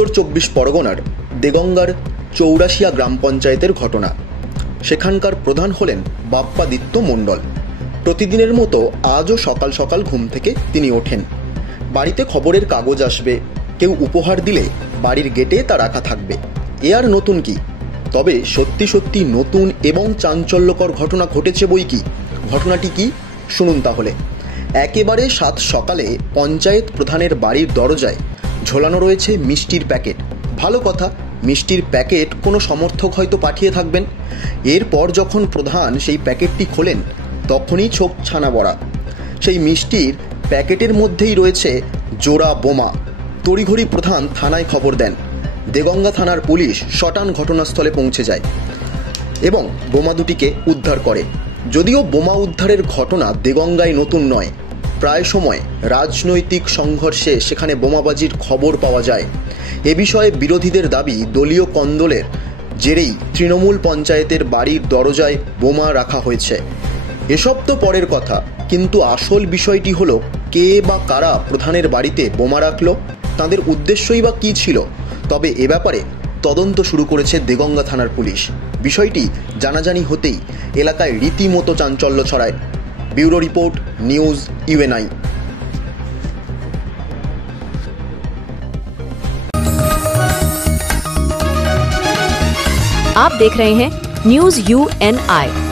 উত্তর 24 পরগনার দেগঙ্গার চৌরাশিয়া গ্রাম পঞ্চায়েতের ঘটনা। সেখানকার প্রধান হলেন বাপ্পাদিত্য মণ্ডল। প্রতিদিনের মতো আজও সকাল সকাল ঘুম থেকে তিনি ওঠেন। বাড়িতে খবরের কাগজ আসবে, কেউ উপহার দিলে বাড়ির গেটে তা রাখা থাকবে। এ আর নতুন কি? তবে সত্যি সত্যি নতুন এবং চাঞ্চল্যকর ঘটনা ঘটেছে বই কি। ঘটনাটি কি শুনুন তাহলে। একেবারে সাত সকালে পঞ্চায়েত প্রধানের বাড়ির দরজায় ঝোলানো রয়েছে মিষ্টির প্যাকেট। ভালো কথা, মিষ্টির প্যাকেট কোনো সমর্থক হয়তো পাঠিয়ে থাকবেন। এরপর যখন প্রধান সেই প্যাকেটটি খোলেন তখনই চোখ ছানা বড়া। সেই মিষ্টির প্যাকেটের মধ্যেই রয়েছে জোড়া বোমা। তড়িঘড়ি প্রধান থানায় খবর দেন। দেগঙ্গা থানার পুলিশ সটান ঘটনাস্থলে পৌঁছে যায় এবং বোমা দুটিকে উদ্ধার করে। যদিও বোমা উদ্ধারের ঘটনা দেগঙ্গায় নতুন নয়, প্রায় সময় রাজনৈতিক সংঘর্ষে সেখানে বোমাবাজির খবর পাওয়া যায়। এ বিষয়ে বিরোধীদের দাবি, দলীয় কন্দলের জেরেই তৃণমূল পঞ্চায়েতের বাড়ির দরজায় বোমা রাখা হয়েছে। এসব তো পরের কথা, কিন্তু আসল বিষয়টি হলো কে বা কারা প্রধানের বাড়িতে বোমা রাখলো, তাদের উদ্দেশ্যই বা কী ছিল। তবে এ ব্যাপারে তদন্ত শুরু করেছে দেগঙ্গা থানার পুলিশ। বিষয়টি জানাজানি হতেই এলাকায় রীতিমতো চাঞ্চল্য ছড়ায়। Bureau report, news UNI। आप देख रहे हैं न्यूज UNI।